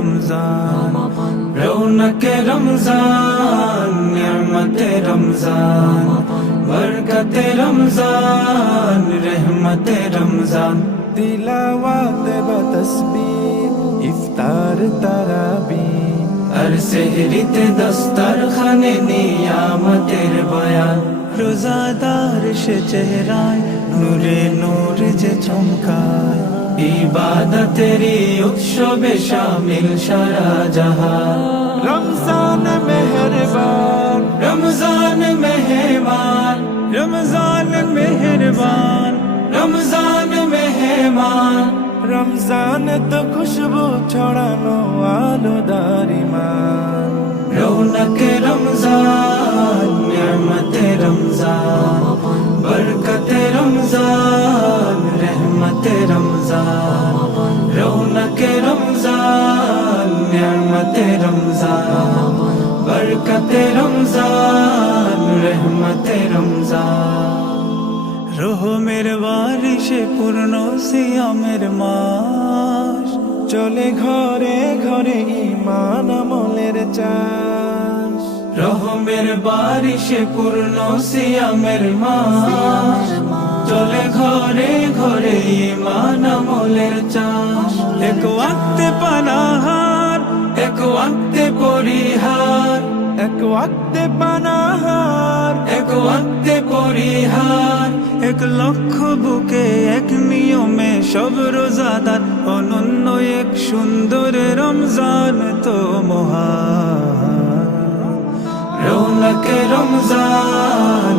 रमजान, रौनके रमजान, निअमते रमजान, बरकते रमजान, रहमते रमजान। तिलावत व तस्बीह इफ्तार तराबीह আর সেহরিতে দস্তরখানে নিয়ামতের বয়ান, রোজাদার সে চেহারায় নূরে নূর যে চমকায়, ইবাদতেরি উৎসবে শামিল সারা জাহান। रमजान मेहरबान, রমজান মেহমান, রমজান মেহরবান, রমজান মেহমান। रमजान तो खुशबू ছড়ানো আলোদার ইমান। রৌনকে রমজান, নিয়ামতে রমজান, বরকতে রমজান, रहमते रमजान। रौनके रमजान, नियामते रमजान, बरकते रमजान, रहमते रमजान। রহমের বারিশে পূর্ণ সিয়ামের মাস, চলে ঘরে ঘরে ঈমান আমলের চাষ। রহমের বারিশে পূর্ণ সিয়ামের মাস, চলে ঘরে ঘরে ঈমান আমলের চাষ। এক ওয়াক্তে পানাহার, এক ওয়াক্তে পরিহার, এক ওয়াক্তে পানাহার, এক ওয়াক্তে পরিহার। এক লক্ষ বুকে এক নিয়মে সব রোজাদার, অনন্য এক সুন্দর রমজান তো মহান। রৌনকে রমজান,